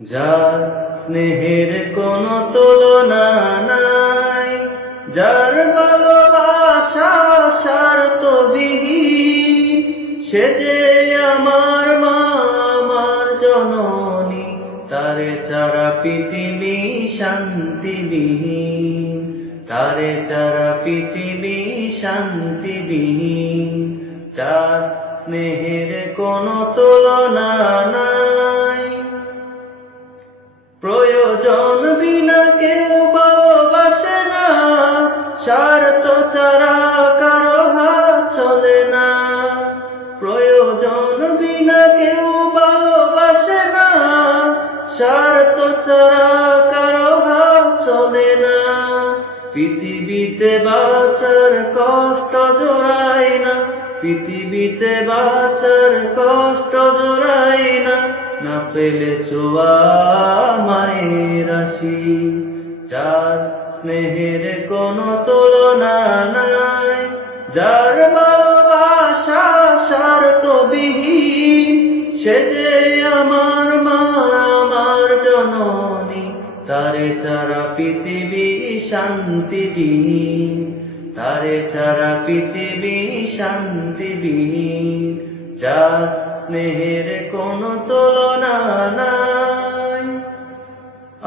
যার স্নেহের কোনো তুলনা নাই, যার ভালোবাসা স্বার্থবিহীন, সে যে আমার মা, আমার জননী, তারে ছাড়া পৃথিবী শান্তিবিহীন, তারে ছাড়া পৃথিবী শান্তিবিহীন। যার স্নেহের কোনো তুলনা নাই, প্রয়োজন বিনা কেউ ভালোবাসে না, স্বার্থ ছাড়া কারো হাত চলে না। প্রয়োজন বিনা কেউ ভালোবাসে না, স্বার্থ ছাড়া কারো হাত চলে না। পৃথিবীতে বাঁচার কষ্ট জোড়াই না, পৃথিবীতে বাঁচার কষ্ট জোড়াই না, না পেলে ছোঁয়া মায়ের আশিস। যার স্নেহের কোনো তুলনা নাই, যার ভালোবাসা স্বার্থবিহীন, সে যে আমার মা, আমার জননী, তারে ছাড়া পৃথিবী শান্তিবিহীন, তারে ছাড়া পৃথিবী শান্তিবিহীন। যার স্নেহের কোনো তুলনা নাই।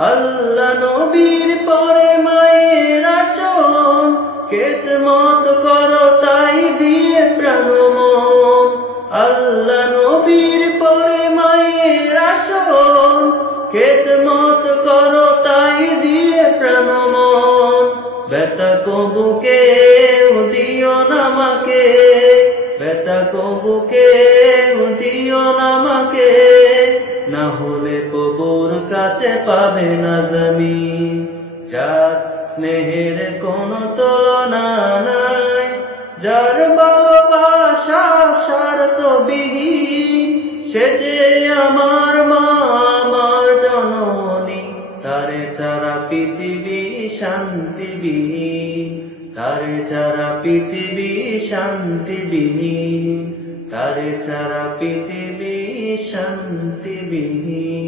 আল্লাহ নবীর পরে মায়ের আসন, খেদমত করো তাই দিয়ে প্রাণ মন। আল্লাহ নবীর পরে মায়ের আসন, খেদমত করো তাই দিয়ে প্রাণ মন। ব্যথা কবুকে দিও না আমাকে, ব্যথা কবুকে দিও না আমাকে, না হলে কবুর কাছে পাবে না জমিন। যার স্নেহের কোনো তুলনা নাই, যার ভালোবাসা স্বার্থবিহীন, সে যে আমার মা, আমার জননী, তারে ছাড়া পৃথিবী শান্তিবিহীন, তারে ছাড়া পৃথিবী শান্তিবিহীন, তারে ছাড়া পৃথিবী শান্তিবিহীন।